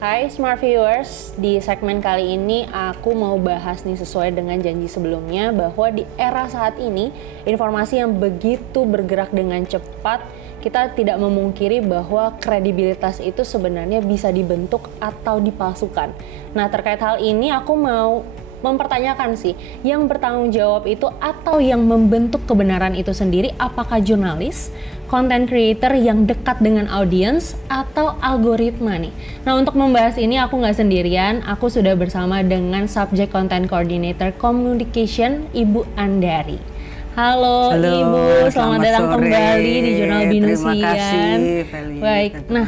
Hai Smart Viewers, di segmen kali ini aku mau bahas nih sesuai dengan janji sebelumnya bahwa di era saat ini informasi yang begitu bergerak dengan cepat, kita tidak memungkiri bahwa kredibilitas itu sebenarnya bisa dibentuk atau dipalsukan. Nah, terkait hal ini aku mau mempertanyakan sih, yang bertanggung jawab itu atau yang membentuk kebenaran itu sendiri, apakah jurnalis, content creator yang dekat dengan audiens, atau algoritma nih? Nah, untuk membahas ini aku nggak sendirian, aku sudah bersama dengan Subject Content Coordinator Communication, Ibu Andari. Halo Ibu, selamat datang sore. Kembali di Jurnal Binusian. Terima kasih, Feli. Baik, nah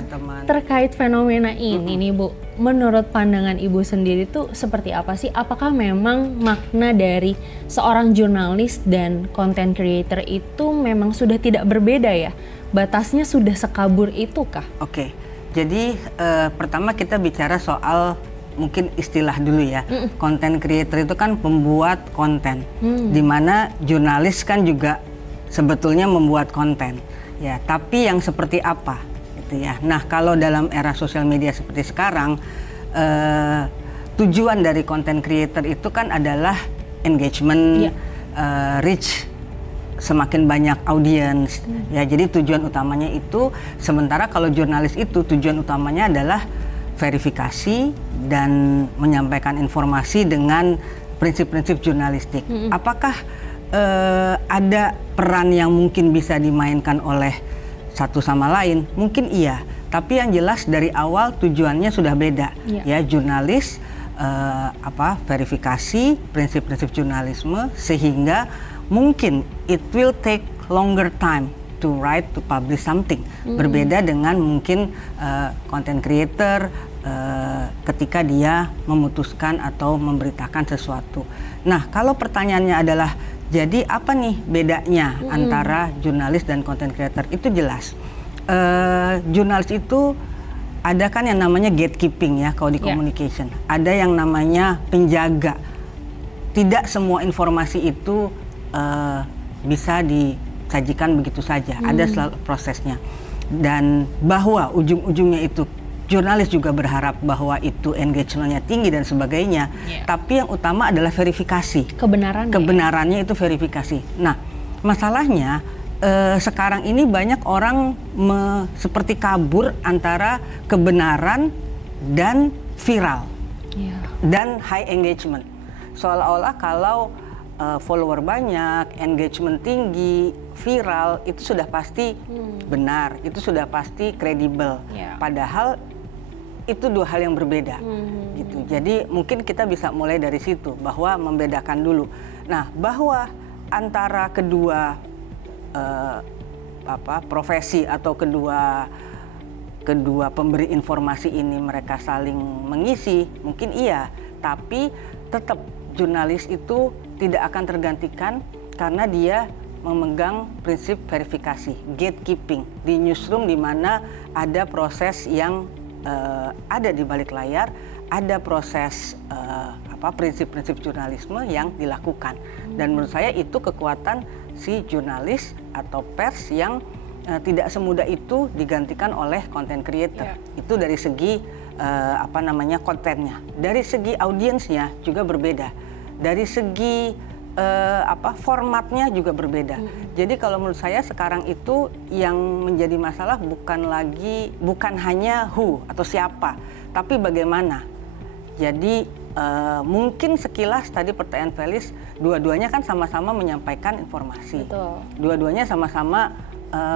terkait fenomena ini nih Bu, menurut pandangan Ibu sendiri tuh seperti apa sih? Apakah memang makna dari seorang jurnalis dan content creator itu memang sudah tidak berbeda ya? Batasnya sudah sekabur itu kah? Oke, jadi pertama kita bicara soal mungkin istilah dulu ya. Content creator itu kan pembuat konten, di mana jurnalis kan juga sebetulnya membuat konten. Ya, tapi yang seperti apa? Gitu ya. Nah, kalau dalam era sosial media seperti sekarang, tujuan dari content creator itu kan adalah engagement, reach semakin banyak audiens. Ya, jadi tujuan utamanya itu. Sementara kalau jurnalis itu tujuan utamanya adalah verifikasi dan menyampaikan informasi dengan prinsip-prinsip jurnalistik. Apakah ada peran yang mungkin bisa dimainkan oleh satu sama lain? Mungkin iya, tapi yang jelas dari awal tujuannya sudah beda. Ya, jurnalis verifikasi prinsip-prinsip jurnalisme, sehingga mungkin it will take longer time to write, to publish something. Berbeda dengan mungkin content creator ketika dia memutuskan atau memberitakan sesuatu. Nah, kalau pertanyaannya adalah, jadi apa nih bedanya antara jurnalis dan content creator? Itu jelas. Jurnalis itu ada kan yang namanya gatekeeping ya, kalau di communication. Ada yang namanya penjaga. Tidak semua informasi itu bisa disajikan begitu saja. Ada selalu prosesnya. Dan bahwa ujung-ujungnya itu jurnalis juga berharap bahwa itu engagementnya tinggi dan sebagainya. Tapi yang utama adalah verifikasi. Kebenarannya itu verifikasi. Nah, masalahnya sekarang ini banyak orang seperti kabur antara kebenaran dan viral dan high engagement. Seolah-olah kalau follower banyak, engagement tinggi, viral, itu sudah pasti benar, itu sudah pasti kredibel. Padahal itu dua hal yang berbeda. Gitu. Jadi mungkin kita bisa mulai dari situ, bahwa membedakan dulu. Nah, bahwa antara kedua profesi atau kedua pemberi informasi ini mereka saling mengisi, mungkin iya, tapi tetap jurnalis itu tidak akan tergantikan karena dia memegang prinsip verifikasi, gatekeeping di newsroom, di mana ada proses yang ada di balik layar, ada proses prinsip-prinsip jurnalisme yang dilakukan. Dan menurut saya itu kekuatan si jurnalis atau pers yang tidak semudah itu digantikan oleh content creator. Itu dari segi kontennya. Dari segi audiensnya juga berbeda. Dari segi formatnya juga berbeda. Jadi kalau menurut saya sekarang itu yang menjadi masalah bukan hanya who atau siapa, tapi bagaimana. Jadi mungkin sekilas tadi pertanyaan Felis, dua-duanya kan sama-sama menyampaikan informasi. Dua-duanya sama-sama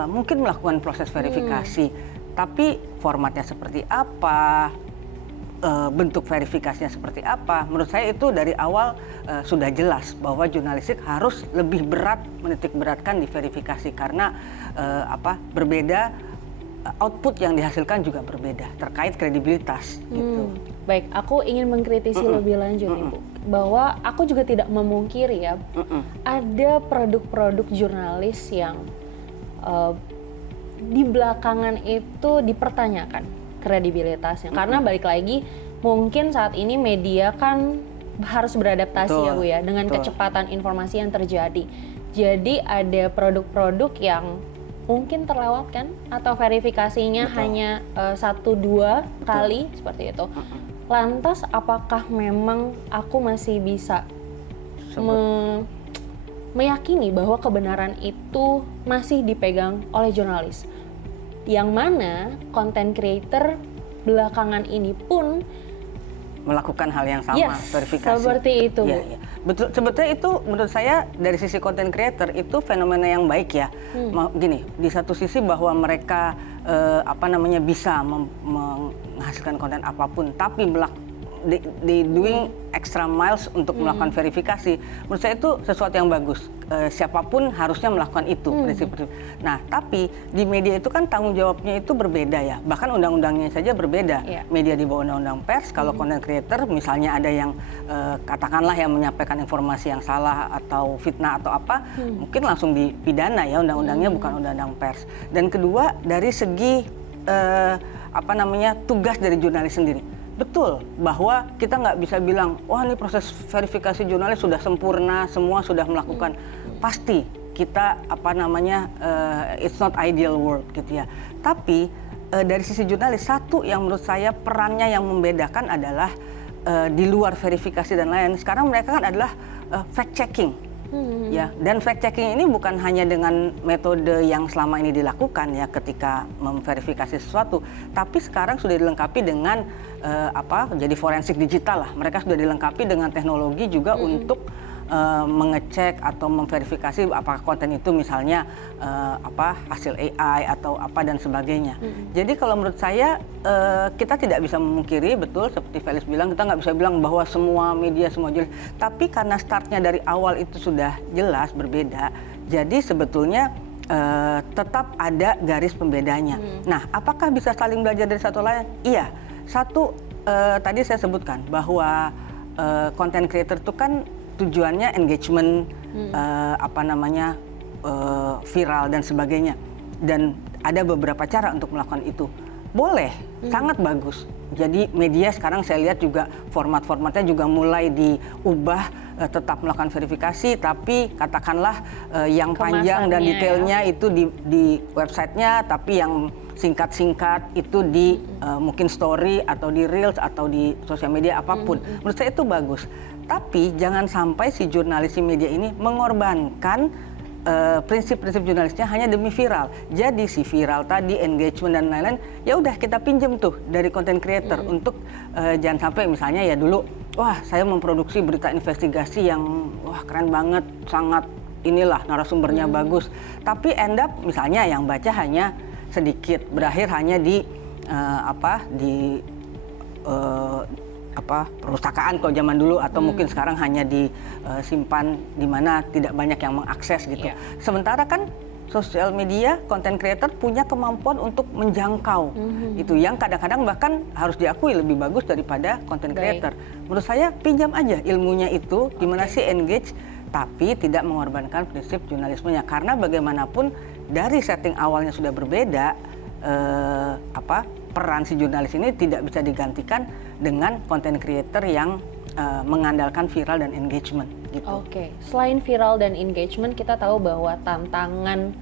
mungkin melakukan proses verifikasi, tapi formatnya seperti apa, bentuk verifikasinya seperti apa, menurut saya itu dari awal sudah jelas bahwa jurnalistik harus lebih berat menitikberatkan di verifikasi karena berbeda, output yang dihasilkan juga berbeda terkait kredibilitas gitu. Baik, aku ingin mengkritisi lebih lanjut Ibu, bahwa aku juga tidak memungkiri ya, ada produk-produk jurnalis yang di belakangan itu dipertanyakan kredibilitasnya. Karena balik lagi, mungkin saat ini media kan harus beradaptasi ya Bu ya, dengan kecepatan informasi yang terjadi. Jadi ada produk-produk yang mungkin terlewatkan atau verifikasinya Betul. hanya 1-2 kali seperti itu. Lantas apakah memang aku masih bisa meyakini bahwa kebenaran itu masih dipegang oleh jurnalis? Yang mana content creator belakangan ini pun melakukan hal yang sama, yes, verifikasi. seperti itu. Ya, ya. Betul, sebetulnya itu menurut saya dari sisi content creator itu fenomena yang baik ya. Gini, di satu sisi bahwa mereka bisa menghasilkan konten apapun, tapi di doing extra miles untuk melakukan verifikasi. Menurut saya itu sesuatu yang bagus. Siapapun harusnya melakukan itu prinsip-prinsip. Nah, tapi di media itu kan tanggung jawabnya itu berbeda ya. Bahkan undang-undangnya saja berbeda. Yeah. Media di bawah undang-undang pers, kalau content creator misalnya ada yang katakanlah yang menyampaikan informasi yang salah atau fitnah atau apa, mungkin langsung dipidana ya, undang-undangnya bukan undang-undang pers. Dan kedua dari segi tugas dari jurnalis sendiri. Betul bahwa kita nggak bisa bilang, wah ini proses verifikasi jurnalis sudah sempurna, semua sudah melakukan. Pasti kita it's not ideal world gitu ya. Tapi dari sisi jurnalis, satu yang menurut saya perannya yang membedakan adalah di luar verifikasi dan lain. Sekarang mereka kan adalah fact checking. Ya, dan fact checking ini bukan hanya dengan metode yang selama ini dilakukan ya ketika memverifikasi sesuatu, tapi sekarang sudah dilengkapi dengan jadi forensik digital lah. Mereka sudah dilengkapi dengan teknologi juga untuk mengecek atau memverifikasi apakah konten itu misalnya hasil AI atau apa dan sebagainya. Jadi kalau menurut saya kita tidak bisa memungkiri, betul seperti Felix bilang, kita nggak bisa bilang bahwa semua media semua jelas. Tapi karena startnya dari awal itu sudah jelas berbeda, jadi sebetulnya tetap ada garis pembedanya. Nah, apakah bisa saling belajar dari satu lain? Iya. Satu tadi saya sebutkan bahwa content creator itu kan tujuannya engagement, viral dan sebagainya. Dan ada beberapa cara untuk melakukan itu. Boleh, sangat bagus. Jadi media sekarang saya lihat juga format-formatnya juga mulai diubah, tetap melakukan verifikasi, tapi katakanlah yang panjang dan detailnya itu di websitenya, tapi yang singkat-singkat itu di mungkin story atau di reels atau di sosial media apapun. Menurut saya itu bagus. Tapi jangan sampai si jurnalis media ini mengorbankan prinsip-prinsip jurnalisnya hanya demi viral. Jadi si viral tadi, engagement dan lain-lain, ya udah kita pinjem tuh dari content creator untuk jangan sampai misalnya ya dulu, wah saya memproduksi berita investigasi yang wah keren banget, sangat inilah narasumbernya bagus. Tapi end up misalnya yang baca hanya sedikit, berakhir hanya di perpustakaan kalau zaman dulu atau mungkin sekarang hanya disimpan di mana tidak banyak yang mengakses gitu. Sementara kan sosial media, content creator punya kemampuan untuk menjangkau itu yang kadang-kadang bahkan harus diakui lebih bagus daripada content creator. Menurut saya pinjam aja ilmunya itu gimana sih engage, tapi tidak mengorbankan prinsip jurnalismenya karena bagaimanapun dari setting awalnya sudah berbeda. Peran si jurnalis ini tidak bisa digantikan dengan content creator yang mengandalkan viral dan engagement gitu. Oke, selain viral dan engagement, kita tahu bahwa tantangan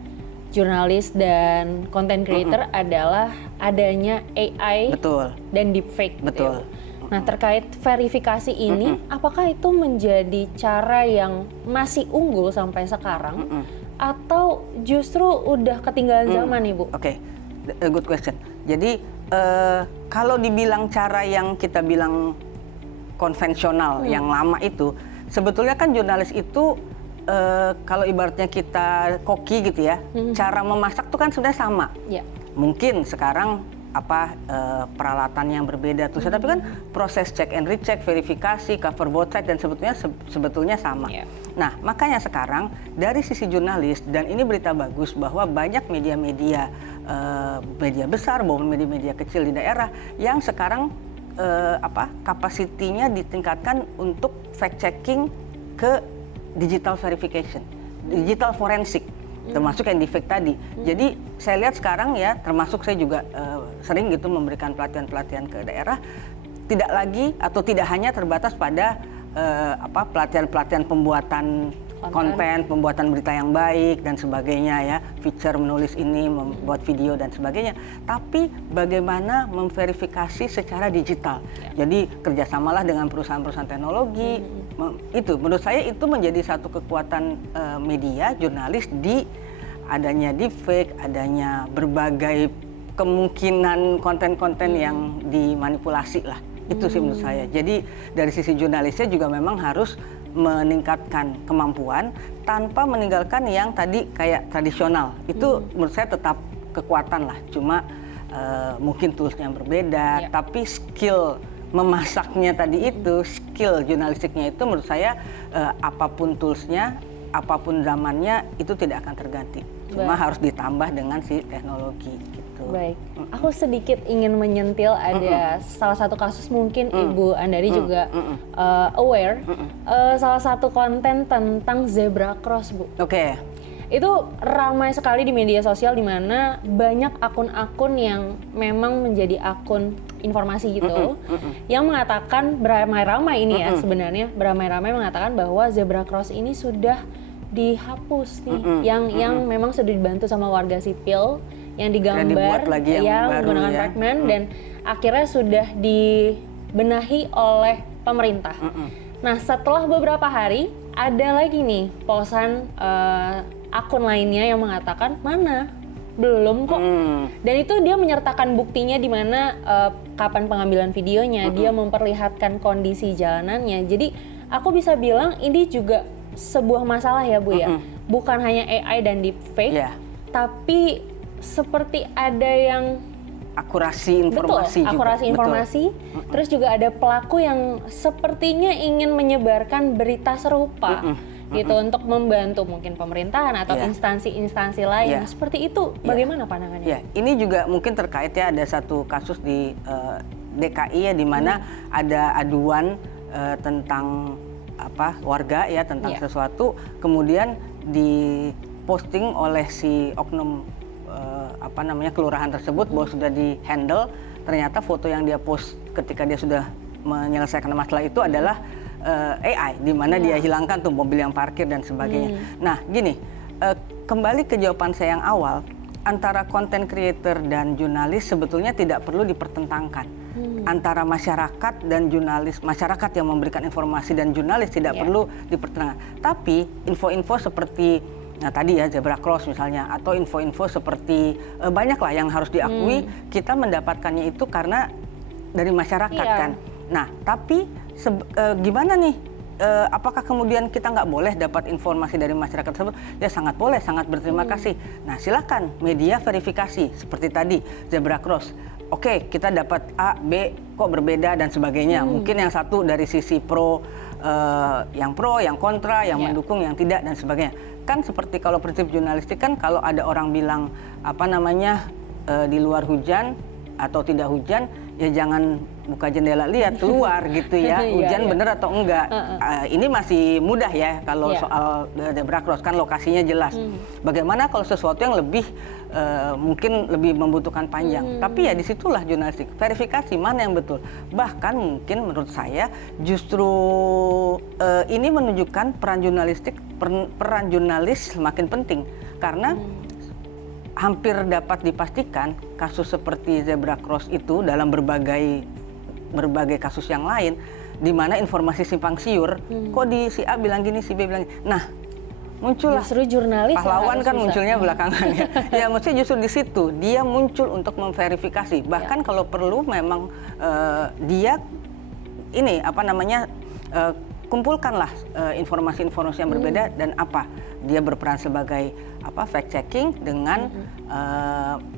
jurnalis dan content creator adalah adanya AI Betul. dan deepfake. Betul. Gitu. Nah, terkait verifikasi ini, apakah itu menjadi cara yang masih unggul sampai sekarang atau justru udah ketinggalan zaman nih, Bu? Oke. Good question. Jadi kalau dibilang cara yang kita bilang konvensional yang lama itu, sebetulnya kan jurnalis itu kalau ibaratnya kita koki gitu ya, cara memasak tuh kan sebenarnya sama. Mungkin sekarang peralatan yang berbeda terus, tapi kan proses check and recheck, verifikasi, cover both side dan sebetulnya sama. Nah, makanya sekarang dari sisi jurnalis, dan ini berita bagus bahwa banyak media-media media besar maupun media-media kecil di daerah yang sekarang kapasitinya ditingkatkan untuk fact checking ke digital verification, digital forensik. Termasuk yang defect tadi. Jadi saya lihat sekarang ya, termasuk saya juga sering gitu memberikan pelatihan-pelatihan ke daerah, tidak lagi atau tidak hanya terbatas pada pelatihan-pelatihan pembuatan konten, pembuatan berita yang baik dan sebagainya ya, feature menulis ini, membuat video dan sebagainya. Tapi bagaimana memverifikasi secara digital. Jadi kerjasamalah dengan perusahaan-perusahaan teknologi. Itu menurut saya itu menjadi satu kekuatan media, jurnalis di adanya deepfake, adanya berbagai kemungkinan konten-konten yang dimanipulasi lah. Itu sih menurut saya. Jadi dari sisi jurnalisnya juga memang harus meningkatkan kemampuan tanpa meninggalkan yang tadi kayak tradisional. Itu menurut saya tetap kekuatan lah. Cuma mungkin toolsnya yang berbeda, tapi skill memasaknya tadi itu, skill jurnalistiknya itu menurut saya apapun toolsnya, apapun zamannya itu tidak akan terganti. Cuma harus ditambah dengan si teknologi gitu. Baik, aku sedikit ingin menyentil ada salah satu kasus mungkin Ibu Andari juga aware, salah satu konten tentang zebra cross, Bu. Oke. Itu ramai sekali di media sosial di mana banyak akun-akun yang memang menjadi akun informasi gitu, yang mengatakan beramai-ramai ini ya sebenarnya beramai-ramai mengatakan bahwa zebra cross ini sudah dihapus nih, yang memang sudah dibantu sama warga sipil, yang digambar yang menggunakan Pac-Man dan akhirnya sudah dibenahi oleh pemerintah. Nah setelah beberapa hari ada lagi nih posan akun lainnya yang mengatakan mana belum kok, dan itu dia menyertakan buktinya di mana kapan pengambilan videonya, dia memperlihatkan kondisi jalanannya. Jadi aku bisa bilang ini juga sebuah masalah ya Bu ya, bukan hanya AI dan deepfake, tapi seperti ada yang akurasi informasi juga. Akurasi informasi. Terus juga ada pelaku yang sepertinya ingin menyebarkan berita serupa gitu untuk membantu mungkin pemerintahan atau instansi-instansi lain. Seperti itu bagaimana pandangannya? Ini juga mungkin terkait ya, ada satu kasus di DKI ya di mana ada aduan tentang warga ya tentang sesuatu, kemudian diposting oleh si oknum kelurahan tersebut bahwa sudah di-handle. Ternyata foto yang dia post ketika dia sudah menyelesaikan masalah itu adalah AI, di mana dia hilangkan tuh mobil yang parkir dan sebagainya. Nah, gini, kembali ke jawaban saya yang awal, antara content creator dan jurnalis sebetulnya tidak perlu dipertentangkan. Antara masyarakat dan jurnalis, masyarakat yang memberikan informasi dan jurnalis tidak perlu dipertentangkan. Tapi info-info seperti tadi ya zebra cross misalnya, atau info-info seperti banyaklah yang harus diakui kita mendapatkannya itu karena dari masyarakat kan. Nah tapi gimana nih? Apakah kemudian kita nggak boleh dapat informasi dari masyarakat tersebut? Ya sangat boleh, sangat berterima kasih. Nah silakan media verifikasi seperti tadi zebra cross. Oke, kita dapat A, B kok berbeda dan sebagainya. Mungkin yang satu dari sisi pro, yang kontra, yang mendukung, yang tidak dan sebagainya. Kan seperti kalau prinsip jurnalistik kan kalau ada orang bilang di luar hujan atau tidak hujan, ya jangan buka jendela lihat keluar gitu ya, hujan bener atau enggak. Ini masih mudah ya kalau soal zebra cross kan lokasinya jelas. Bagaimana kalau sesuatu yang lebih mungkin lebih membutuhkan panjang, tapi ya disitulah jurnalistik, verifikasi mana yang betul. Bahkan mungkin menurut saya justru ini menunjukkan peran jurnalis semakin penting karena hampir dapat dipastikan kasus seperti zebra cross itu dalam berbagai kasus yang lain di mana informasi simpang siur, kok di si A bilang gini, si B bilang gini. Nah, muncullah justru jurnalis pahlawan kan munculnya belakangan ya. Ya maksudnya justru di situ dia muncul untuk memverifikasi. Bahkan kalau perlu memang dia ini kumpulkanlah informasi-informasi yang berbeda dan dia berperan sebagai fact checking dengan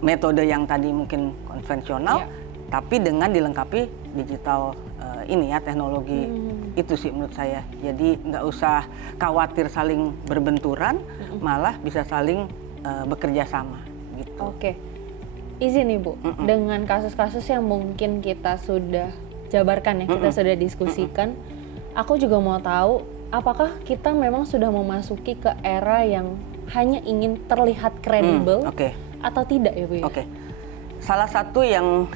metode yang tadi mungkin konvensional, tapi dengan dilengkapi digital teknologi. Itu sih menurut saya. Jadi nggak usah khawatir saling berbenturan, malah bisa saling bekerja sama gitu. Oke. Izin Ibu, dengan kasus-kasus yang mungkin kita sudah jabarkan ya, kita sudah diskusikan, aku juga mau tahu apakah kita memang sudah memasuki ke era yang hanya ingin terlihat kredibel atau tidak ya Bu ya? Salah satu yang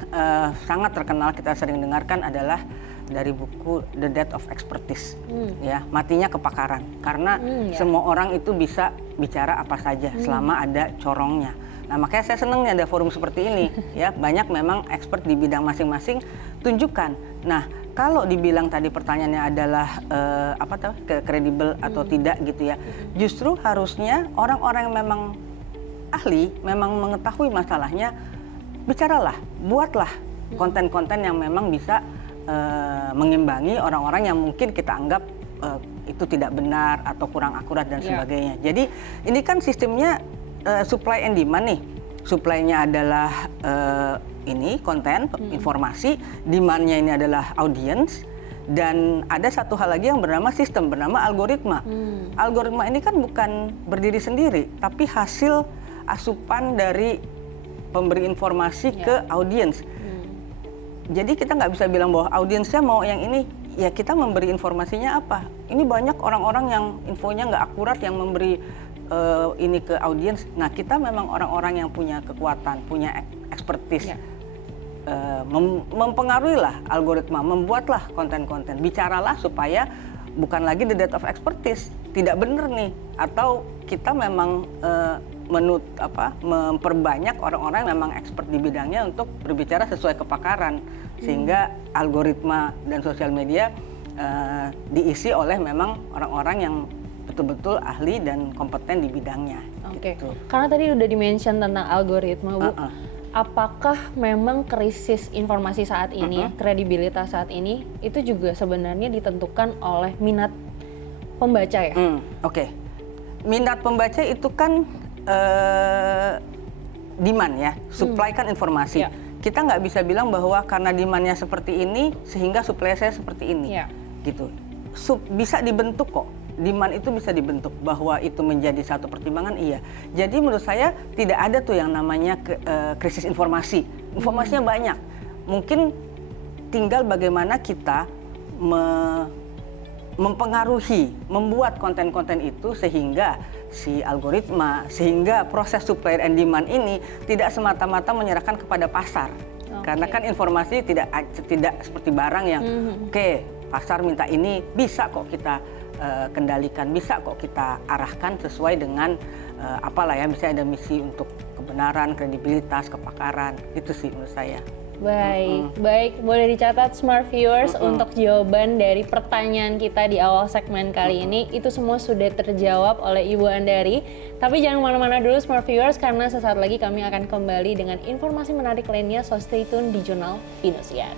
sangat terkenal kita sering dengarkan adalah dari buku The Death of Expertise, ya, matinya kepakaran. Karena semua orang itu bisa bicara apa saja selama ada corongnya. Nah, makanya saya senang nih ada forum seperti ini, ya, banyak memang expert di bidang masing-masing, tunjukkan. Nah, kalau dibilang tadi pertanyaannya adalah kredibel atau tidak gitu ya, justru harusnya orang-orang yang memang ahli, memang mengetahui masalahnya, bicaralah, buatlah konten-konten yang memang bisa mengimbangi orang-orang yang mungkin kita anggap itu tidak benar atau kurang akurat dan sebagainya. Jadi ini kan sistemnya supply and demand nih. Supply-nya adalah ini konten, informasi, demand-nya ini adalah audience, dan ada satu hal lagi yang bernama sistem, bernama algoritma. Algoritma ini kan bukan berdiri sendiri, tapi hasil asupan dari pemberi informasi ke audiens. Jadi kita nggak bisa bilang bahwa audiensnya mau yang ini, ya kita memberi informasinya apa. Ini banyak orang-orang yang infonya nggak akurat yang memberi ini ke audiens. Nah, kita memang orang-orang yang punya kekuatan, punya expertise, mempengaruhi lah algoritma, membuatlah konten-konten, bicaralah supaya bukan lagi the death of expertise, tidak benar nih, atau kita memang memperbanyak orang-orang yang memang expert di bidangnya untuk berbicara sesuai kepakaran, sehingga algoritma dan sosial media diisi oleh memang orang-orang yang betul-betul ahli dan kompeten di bidangnya. Oke. Gitu. Karena tadi udah di-mention tentang algoritma, Bu. Apakah memang krisis informasi saat ini, kredibilitas saat ini, itu juga sebenarnya ditentukan oleh minat pembaca ya? Oke. Minat pembaca itu kan demand ya, supply kan informasi. Kita nggak bisa bilang bahwa karena demand-nya seperti ini sehingga supply saya seperti ini, gitu. Bisa dibentuk kok. Demand itu bisa dibentuk, bahwa itu menjadi satu pertimbangan, iya. Jadi menurut saya tidak ada tuh yang namanya krisis informasi. Informasinya banyak. Mungkin tinggal bagaimana kita mempengaruhi, membuat konten-konten itu sehingga si algoritma, sehingga proses supply and demand ini tidak semata-mata menyerahkan kepada pasar. Karena kan informasi tidak seperti barang yang oke, pasar minta ini, bisa kok kita kendalikan, bisa kok kita arahkan sesuai dengan apalah ya, misalnya ada misi untuk kebenaran, kredibilitas, kepakaran, itu sih menurut saya. Baik, boleh dicatat Smart Viewers untuk jawaban dari pertanyaan kita di awal segmen kali ini. Itu semua sudah terjawab oleh Ibu Andari. Tapi jangan kemana-mana dulu Smart Viewers, karena sesaat lagi kami akan kembali dengan informasi menarik lainnya, so stay tune di Jurnal Indosiar.